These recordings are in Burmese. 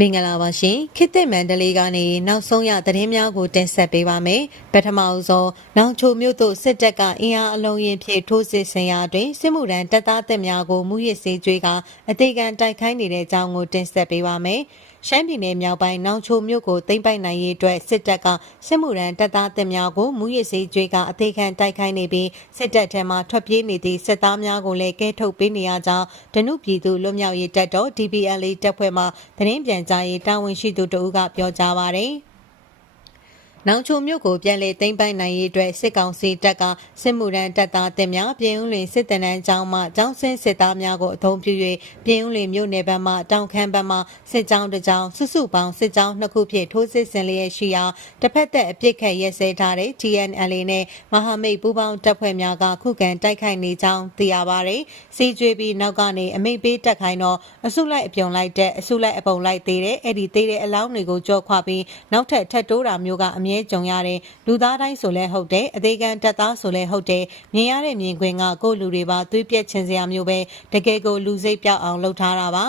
မင်္ဂလာပါရှင်ခေတ်သစ်မန္တလေးကနေနောက်ဆုံးရသတင်းများကိုတင်ဆက်ပေးပါမယ်ပထမအဆုံးနောင်ချိုမြို့သို့စစ်တပ်ကအင်အားအလုံးရင်ဖြည့်ထိုးစစ်ဆင်ရာတွင်စစ်မှုထမ်းတပ်သားတပ်များကိုမူရစ်စေးကြွေးကအသေးခံတိုက်ခိုင်းနေတဲ့အကြောင်းကိုတင်ဆက်ပေးပါမယ် ရှမ်းပြည်နယ်မြောက်ပိုင်းနောင်ချိုမြို့ကိုသိမ်းပိုက်နိုင်ရေးအတွက်စစ်တပ်ကစစ်မှုထမ်းတပ်သားတပ်များကိုမူရစ်စေးကြွေးကအသေးခံတိုက်ခိုင်းနေပြီးစစ်တပ်ထဲမှထွက်ပြေးနေသည့်စစ်သားများကိုလည်းကဲထုတ်ပေးနေရကြောင်းဒနုပြည်သူလွတ်မြောက်ရေးတပ်တော် DPLA တပ်ဖွဲ့မှသတင်းပြန်ကြားရေးတာဝန်ရှိသူတဦးကပြောကြားပါရယ်။ နောင်ချိုမြို့ကိုပြန်လည်သိမ်းပိုက်နိုင်ရေးအတွက်စစ်ကောင်စီတပ်ကစစ်မှုရန်တပ်သားတင်များပြည်ဦးလွင်စစ်တနန်းကျောင်းမှကျောင်းဆင်းစစ်သားများကိုအသုံးပြု၍ပြည်ဦးလွင်မြို့နယ်ဘက်မှတောင်ခမ်းဘက်မှစစ်ကြောင်းတစ်ကြောင်းစုစုပေါင်းစစ်ကြောင်းနှစ်ခုဖြင့်ထိုးစစ်ဆင်လျက်ရှိရာတစ်ဖက်သက်အပြစ်ခတ်ရဲစဲထားတဲ့ TNLA နဲ့မဟာမိတ်ပူးပေါင်းတပ်ဖွဲ့များကခုခံတိုက်ခိုက်နေကြောင်းသိရပါတယ်။စီကျွေးပြီးနောက်ကနေအမိတ်ပေးတက်ခိုင်းတော့အစုလိုက်အပြုံလိုက်တဲ့အစုလိုက်အပုံလိုက်သေးတဲ့အဲ့ဒီသေးတဲ့အလောင်းတွေကိုကြောခွာပြီးနောက်ထပ်ထပ်တိုးတာမျိုးကအမြဲကြုံရတယ်လူသားတိုင်းဆိုလဲဟုတ်တယ်အသေးခံတက်သားဆိုလဲဟုတ်တယ်မြင်ရတဲ့မြင်ကွင်းကကိုယ့်လူတွေပါသွေးပြက်ချင်စရာမျိုးပဲတကယ်ကိုလူစိတ်ပြောက်အောင်လုပ်ထားတာပါ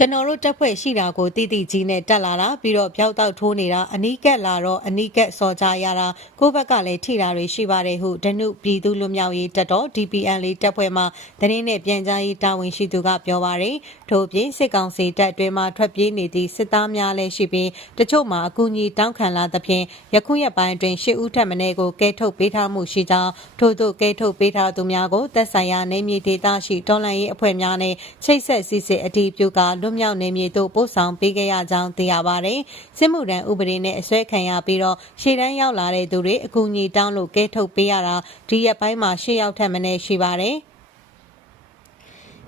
ကျွန်တော်တို့တက်ဖွဲ့ရှိတာကိုတိတိကြီးနဲ့တက်လာတာပြီးတော့ပြောက်တောက်ထိုးနေတာအနီးကက်လာတော့အနီးကက်စော်ကြရတာကိုယ့်ဘက်ကလည်းထိတာတွေရှိပါတယ်ဟုဒနုပြည်သူလူမျိုးရေးတက်တော့ DPN လေးတက်ဖွဲ့မှသတင်းနဲ့ပြန်ကြားရေးတာဝန်ရှိသူကပြောပါတယ်ထို့ပြင်စစ်ကောင်စီတပ်အတွင်းမှထွက်ပြေးနေသည့်စစ်သားများလည်းရှိပြီးတချို့မှာအကူအညီတောင်းခံလာသဖြင့်ယခုရက်ပိုင်းအတွင်းရှစ်ဦးထက်မနည်းကိုကဲထုတ်ပေးထားမှုရှိကြောင်းထို့သို့ကဲထုတ်ပေးထားသူများကိုသက်ဆိုင်ရာနေမြေဒေသရှိတော်လှန်ရေးအဖွဲ့များနဲ့ချိတ်ဆက်စစ်စစ်အတည်ပြုကလွတ်မြောက်နေမြေသို့ပို့ဆောင်ပေးခဲ့ရကြောင်းသိရပါတယ်။စစ်မှုထမ်းဥပဒေနဲ့အစွဲခံရပြီးတော့ရှေ့တန်းရောက်လာတဲ့သူတွေအကူအညီတောင်းလို့ကဲထုတ်ပေးရတာဒီရက်ပိုင်းမှာရှေ့ရောက်ထက်မနည်းရှိပါတယ်။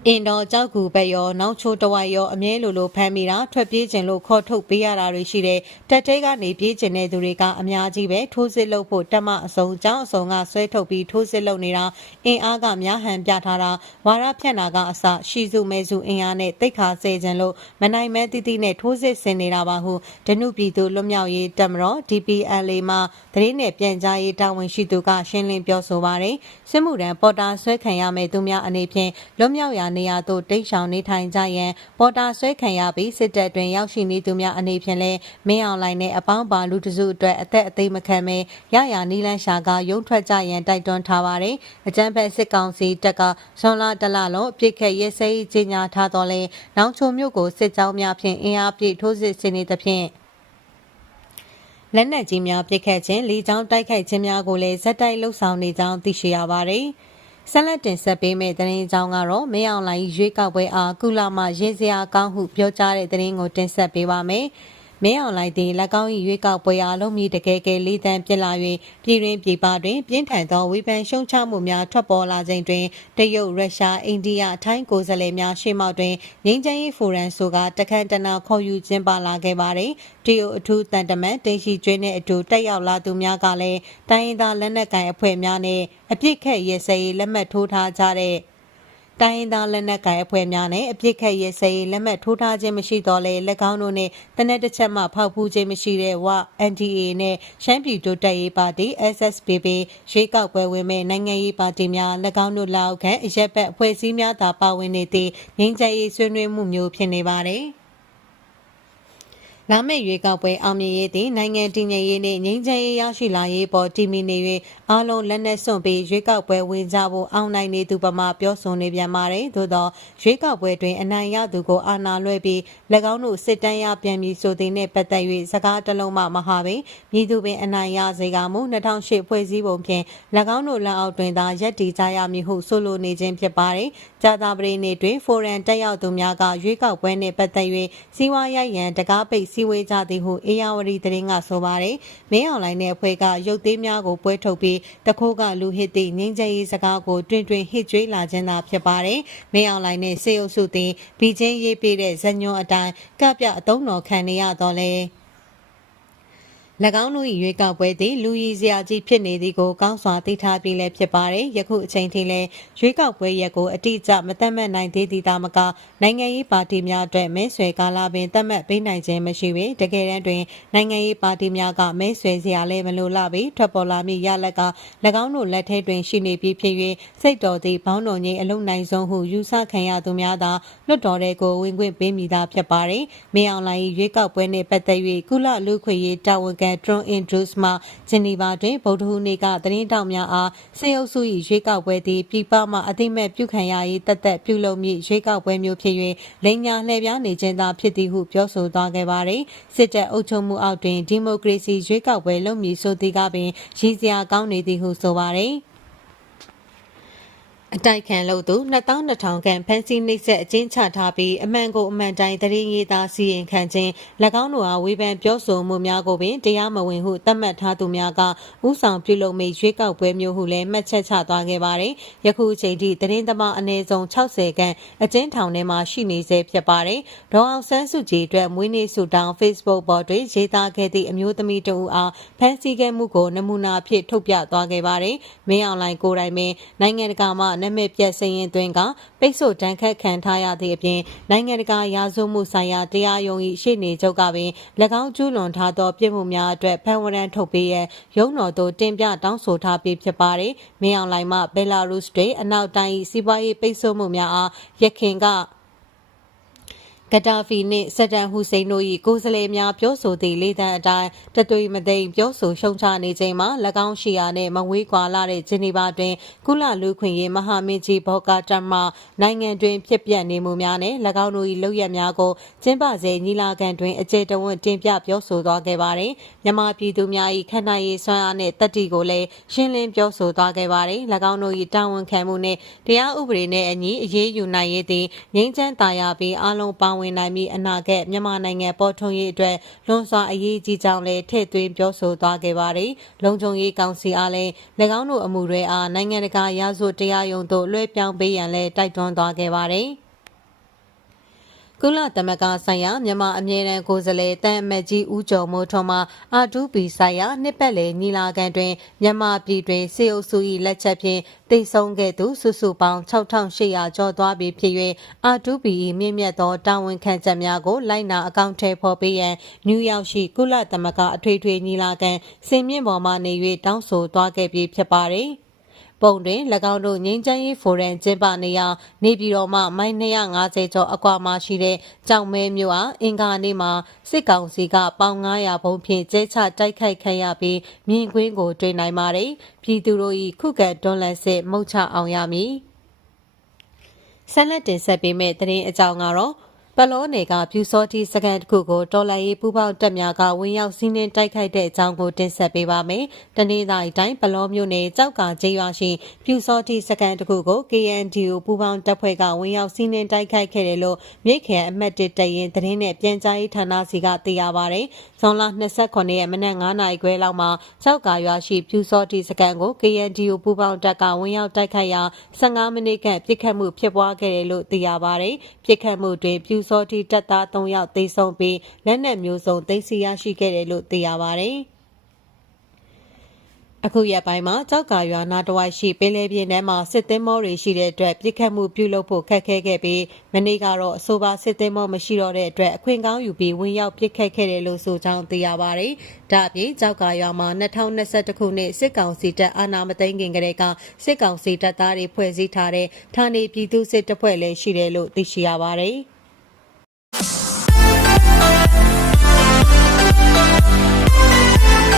အင်တော်ကြောက်ကူပဲရောနောက်ချိုးတဝိုက်ရောအမြဲလိုလိုဖမ်းမိတာထွက်ပြေးခြင်းလို့ခေါ်ထုတ်ပေးရတာတွေရှိတယ်တက်တဲကနေပြေးခြင်းတဲ့သူတွေကအများကြီးပဲထိုးစစ်လုပ်ဖို့တက်မအစုံကြောင်းအစုံကဆွဲထုတ်ပြီးထိုးစစ်လုပ်နေတာအင်အားကများဟန်ပြထားတာဝါရဖြန့်တာကအစရှီစုမဲစုအင်အားနဲ့တိတ်ခါဆဲခြင်းလို့မနိုင်မဲတိတိနဲ့ထိုးစစ်ဆင်နေတာပါဟုဒနုပြည်သူလွတ်မြောက်ရေးတပ်မတော် DPLA မှသတင်းနဲ့ပြန်ကြားရေးတာဝန်ရှိသူကရှင်းလင်းပြောဆိုပါတယ်စစ်မှုထမ်းပေါ်တာဆွဲခံရမဲ့သူများအနေဖြင့်လွတ်မြောက်ရာနေရာသို့တိတ်ဆောင်နေထိုင်ကြရန်ပေါ်တာဆွဲခံရပြီးစစ်တပ်တွင်ရောက်ရှိနေသူများအနေဖြင့်လည်းမင်းအောင်လိုင်းနဲ့အပေါင်းပါလူတစုအတွက်အသက်အသေးမခံမဲရရနီလန်းရှာကရုံထွက်ကြရန်တိုက်တွန်းထားပါတယ်။အကြမ်းဖက်စစ်ကောင်စီတပ်ကဇွန်လတလလုံးပြစ်ခတ်ရဲစဲကြီးညာထားတော်လဲနောင်ချုံမြို့ကိုစစ်ကြောင်းများဖြင့်အင်အားပြည့်ထိုးစစ်ဆင်နေသဖြင့်လက်နက်ကြီးများပစ်ခတ်ခြင်းလေကြောင်းတိုက်ခိုက်ခြင်းများကိုလည်းဇက်တိုက်လှုပ်ဆောင်နေကြောင်းသိရှိရပါတယ်။ ဆက်လက်တင်ဆက်ပေးမယ့်သတင်းကြောင်းကတော့မင်းအောင်လှိုင်ရွေးကောက်ပွဲအားကုလမှရင်းစရာကောင်းဟုပြောကြားတဲ့သတင်းကိုတင်ဆက်ပေးပါမယ်။ မင်းအောင်လိုက်သည်၎င်း၏ရွေးကောက်ပွဲအားလုံးမြည်တကယ်ကယ်လေးတန်းပြစ်လာ၍ပြည်တွင်ပြည်ပတွင်ပြင်းထန်သောဝေဖန်ရှုံချမှုများထွက်ပေါ်လာခြင်းတွင်တရုတ်ရုရှားအိန္ဒိယထိုင်းကိုယ်စားလှယ်များရှေ့မှောက်တွင်ငြိမ်းချမ်းရေးဖိုရမ်ဆိုကတခန့်တနာခေါ်ယူခြင်းပါလာခဲ့ပါသည်တရုတ်အထူးတန်တမန်တင်ရှိကျွေးနှင့်အတူတက်ရောက်လာသူများကလည်းတိုင်းရင်းသားလက်နက်ကိုင်အဖွဲ့များနှင့်အပြစ်ခတ်ရဲစဲရေးလက်မှတ်ထိုးထားကြတဲ့ တိုင်းရင်းသားလက်နက်ကိုင်အဖွဲ့များနဲ့အပြစ်ခတ်ရေးစရေးလက်မှတ်ထိုးထားခြင်းမရှိတော့လဲ၎င်းတို့နဲ့တနက်တစ်ချက်မှဖောက်ဖူးခြင်းမရှိတဲ့ဝ NDA နဲ့ရှမ်းပြည်တိုးတက်ရေးပါတီ SSPP ရွေးကောက်ပွဲဝင်မဲ့နိုင်ငံရေးပါတီများ၎င်းတို့လောက်ခံအရက်ဘက်အဖွဲ့အစည်းများသာပါဝင်နေသည့်ငြိမ်းချမ်းရေးဆွေးနွေးမှုမျိုးဖြစ်နေပါတယ်။ လာမယ့်ရွေးကောက်ပွဲအောင်မြင်ရေးသည်နိုင်ငံတည်ငြိမ်ရေးနှင့်ငြိမ်းချမ်းရေးရရှိလာရေးပေါ်တည်မီနေ၍အားလုံးလက်နက်စွန့်ပြီးရွေးကောက်ပွဲဝင်ကြဖို့အောင်နိုင်နေသူပမာပြောဆိုနေပြန်ပါတယ်သို့သောရွေးကောက်ပွဲတွင်အနိုင်ရသူကိုအာဏာလွှဲပြီး၎င်းတို့စစ်တမ်းရပြန်ပြီးဆိုသည်နှင့်ပတ်သက်၍စကားတလုံးမှမဟာပင်မြည်သူပင်အနိုင်ရစေကမူ2008ဖွဲ့စည်းပုံဖြင့်၎င်းတို့လက်အောက်တွင်သာရပ်တည်ကြရမည်ဟုဆိုလိုနေခြင်းဖြစ်ပါတယ်ကြာသာပတေးနေ့တွင်ဖိုရန်တက်ရောက်သူများကရွေးကောက်ပွဲနှင့်ပတ်သက်၍စီးပွားရိုက်ရန်တကားပိတ်စည်းဝေးကြသည်ဟုအေယာဝတီသတင်းကဆိုပါတယ်။မင်းအောင်လိုင်းတဲ့အဖွဲ့ကရုပ်သေးများကိုပွဲထုတ်ပြီးတခိုးကလူဟစ်သည့်ငင်းချရေးစကားကိုတွင်တွင်ဟစ်ကြွေးလာခြင်းသာဖြစ်ပါတယ်။မင်းအောင်လိုင်းနဲ့စေအုပ်စုသည်ဘီချင်းရေးပြတဲ့ဇညွန်အတိုင်းကပြအုံတော်ခံနေရတော့လဲ။၎ င်းတို့၏ရွေးကောက်ပွဲသည်လူရည်စရာကြီးဖြစ်နေသည်ကိုကောင်းစွာသိထားပြီးလည်းဖြစ်ပါတယ်ယခုအချိန်ထိလည်းရွေးကောက်ပွဲရက်ကိုအတိအကျမသတ်မှတ်နိုင်သေးသည်သာမကနိုင်ငံရေးပါတီများအတွက်မဲဆွယ်ကာလပင်သတ်မှတ်ပေးနိုင်ခြင်းမရှိပေတကယ်တမ်းတွင်နိုင်ငံရေးပါတီများကမဲဆွယ်စရာလည်းမလိုလာပေထွက်ပေါ်လာမည့်ရလက်က၎င်းတို့လက်ထဲတွင်ရှိနေပြီးဖြစ်၍စိတ်တော်သည့်ဘောင်းတော်ကြီးအလုံးနိုင်ဆုံးဟုယူဆခံရသူများသာလွတ်တော်တဲ့ကိုဝင်ခွင့်ပေးမိသားဖြစ်ပါတယ်။မင်းအောင်လှိုင်၏ရွေးကောက်ပွဲနှင့်ပတ်သက်၍ကုလလူခွေရေးတာဝန်ခံ Drone Indus မှဂျနီဗာတွင်ဗုဒ္ဓဟူးနေ့ကသတင်းတောက်များအားစေအုပ်စု၏ရွေးကောက်ပွဲသည်ပြည်ပမှအသိမဲ့ပြုခံရရေးတသက်ပြုလုပ်မည့်ရွေးကောက်ပွဲမျိုးဖြစ်၍လိန်ညာလှည့်ပြားနေခြင်းသာဖြစ်သည်ဟုပြောဆိုသွားခဲ့ပါတယ်။စစ်တပ်အုပ်ချုပ်မှုအောက်တွင်ဒီမိုကရေစီရွေးကောက်ပွဲလုပ်မည်ဆိုသည်ကပင်ရည်စရာကောင်းနေသည်ဟုဆိုပါတယ်။ အတိုက်ခံလို့သူ2200ခန့်ဖမ်းဆီးနှိပ်စက်အကျဉ်းချထားပြီးအမှန်ကိုအမှန်တိုင်းတရင်ရေးသားစီရင်ခံခြင်း၎င်းတို့အားဝေဖန်ပြောဆိုမှုများကိုပင်တရားမဝင်ဟုသတ်မှတ်ထားသူများကဥဆောင်ပြုလုပ်မိရွေးကောက်ပွဲမျိုးဟုလည်းမှတ်ချက်ချသွားခဲ့ပါတယ်။ယခုအချိန်ထိသတင်းသမားအနည်းဆုံး60ခန့်အကျဉ်းထောင်ထဲမှာရှိနေဆဲဖြစ်ပါတယ်။ဒေါအောင်ဆန်းစုကြည်အတွက်မွေးနေ့ဆုတောင်း Facebook ပေါ်တွင်ရေးသားခဲ့သည့်အမျိုးသမီးတဦးအားဖမ်းဆီးခဲ့မှုကိုနမူနာအဖြစ်ထုတ်ပြသွားခဲ့ပါတယ်။မင်းအောင်လှိုင်ကိုယ်တိုင်ပင်နိုင်ငံတကာမှနာမည်ပြက်စရင်သွင်းကပိတ်ဆို့တန်းခတ်ခံထားရသည့်အပြင်နိုင်ငံတကာရာဇဝမှုဆိုင်ရာတရားရုံး၏ရှေ့နေချုပ်ကပင်၎င်းကျူးလွန်ထားသောပြစ်မှုများအတွက်ဖမ်းဝရမ်းထုတ်ပေးရန်ရုံးတော်သို့တင်ပြတောင်းဆိုထားပြီးဖြစ်ပါတယ်။မင်းအောင်လှိုင်မှဘယ်လာရုစ်တွင်အနောက်တိုင်း၏စီးပွားရေးပိတ်ဆို့မှုများအားရခင်က ဂတာဖီနှင့်စဒန်ဟူစိန်တို့၏ကိုယ်စားလှယ်များပြောဆိုသည့်လေသံအတိုင်းတသွေမသိမ်ပြောဆိုရှုံချနေချိန်မှာ၎င်းရှိရာနှင့်မဝေးကွာလာတဲ့ဂျနီဗာတွင်ကုလလူခွင့်ရေးမဟာမင်းကြီးဘော့ကာတမ်မှနိုင်ငံတွင်ဖြစ်ပျက်နေမှုများနှင့်၎င်းတို့၏လုပ်ရက်များကိုကျင်းပစေညီလာခံတွင်အကျေတဝန့်တင်ပြပြောဆိုသွားခဲ့ပါသည်မြန်မာပြည်သူများ၏ခန္ဓာရည်ဆွမ်းအားနှင့်တတိကိုလည်းရှင်းလင်းပြောဆိုသွားခဲ့ပါသည်၎င်းတို့၏တာဝန်ခံမှုနှင့်တရားဥပဒေနှင့်အညီအရေးယူနိုင်ရသည့်ငြိမ်းချမ်းသာယာပြီးအလုံးပေါင်းဝင်နိုင်မည့်အနာဂတ်မြန်မာနိုင်ငံပေါ်ထွန်းရေးအတွက်လွန်စွာအရေးကြီးကြောင်းလည်းထည့်သွင်းပြောဆိုသွားခဲ့ပါတယ်။လုံခြုံရေးကောင်စီအားလည်း၎င်းတို့အမှုတွေအားနိုင်ငံတကာရာဇဝတ်တရားရုံးသို့လွှဲပြောင်းပေးရန်လည်းတိုက်တွန်းသွားခဲ့ပါတယ်။ ကုလသမဂ္ဂဆိုင်ရာမြန်မာအမြဲတမ်းကိုယ်စားလှယ်တန်အမတ်ကြီးဦးကျော်မိုးထွန်းမှအာတူပီဆိုင်ရာနှစ်ပတ်လည်ညီလာခံတွင်မြန်မာပြည်တွင်စေအုပ်စု၏လက်ချက်ဖြင့်တိတ်ဆုံးခဲ့သူစုစုပေါင်း6800ကျော်သွားပြီဖြစ်၍အာတူပီ၏မြင့်မြတ်သောတာဝန်ခံချက်များကိုလိုက်နာအကောင့်ထဲဖော်ပေးရန်နယူးယောက်ရှိကုလသမဂ္ဂအထွေထွေညီလာခံစင်မြင့်ပေါ်မှနေ၍တောင်းဆိုသွားခဲ့ပြီးဖြစ်ပါသည်။ ပုံတွင်၎င်းတို့ငင်းချမ်းရေးဖိုရမ်ကျင်းပနေရာနေပြည်တော်မှမိုင်250ကျော်အကွာမှာရှိတဲ့ကြောင်မဲမြို့အားအင်္ဂါနေ့မှာစစ်ကောင်စီကပေါင်900ဘုံဖြင့်ကျဲချတိုက်ခိုက်ခံရပြီးမြင်ကွင်းကိုတွေ့နိုင်ပါတယ်ပြည်သူတို့၏ခုခံတွန်းလှန်စစ်မုတ်ချအောင်ရမည်ဆက်လက်တင်ဆက်ပေးမယ့်သတင်းအကြောင်းကတော့ ပလောနယ်ကဖြူစောတိစကန်တစ်ခုကိုတော်လိုင်းရေးပူပေါင်းတပ်များကဝင်ရောက်စီးနှင်းတိုက်ခိုက်တဲ့အကြောင်းကိုတင်ဆက်ပေးပါမယ်။တနေ့တိုင်းတိုင်းပလောမြို့နယ်ကြောက်ကကျေးရွာရှိဖြူစောတိစကန်တစ်ခုကို KNDO ပူပေါင်းတပ်ဖွဲ့ကဝင်ရောက်စီးနှင်းတိုက်ခိုက်ခဲ့တယ်လို့မြိတ်ခရိုင်အမှတ်1တရင်သတင်းနဲ့ပြန်ကြားရေးဌာနစီကသိရပါဗျ။ဇွန်လ29ရက်မနက်9:00နာရီခွဲလောက်မှာကြောက်ကရွာရှိဖြူစောတိစကန်ကို KNDO ပူပေါင်းတပ်ကဝင်ရောက်တိုက်ခိုက်ရာ15မိနစ်ခန့်ပြစ်ခတ်မှုဖြစ်ပွားခဲ့တယ်လို့သိရပါဗျ။ပြစ်ခတ်မှုတွင်ဖြူစောတိတပ်သား3ယောက်သေဆုံးပြီးလက်နက်မျိုးစုံသိမ်းဆည်းရရှိခဲ့တယ်လို့သိရပါဗျ။အခုရက်ပိုင်းမှာကြောက်ကာရွာနာတဝိုက်ရှိပင်လယ်ပြင်ထဲမှာစစ်သင်းမောတွေရှိတဲ့အတွက်ပြစ်ခတ်မှုပြုလုပ်ဖို့ခက်ခဲခဲ့ပြီးမနေ့ကတော့အဆိုပါစစ်သင်းမောမရှိတော့တဲ့အတွက်အခွင့်ကောင်းယူပြီးဝင်ရောက်ပြစ်ခတ်ခဲ့တယ်လို့ဆိုကြောင်းသိရပါတယ်။ဒါ့အပြင်ကြောက်ကာရွာမှာ2021ခုနှစ်စစ်ကောင်စီတပ်အာဏာမသိမ်းခင်ကတည်းကစစ်ကောင်စီတပ်သားတွေဖွဲ့စည်းထားတဲ့ဌာနေပြည်သူစစ်တပ်ဖွဲ့လည်းရှိတယ်လို့သိရှိရပါတယ်။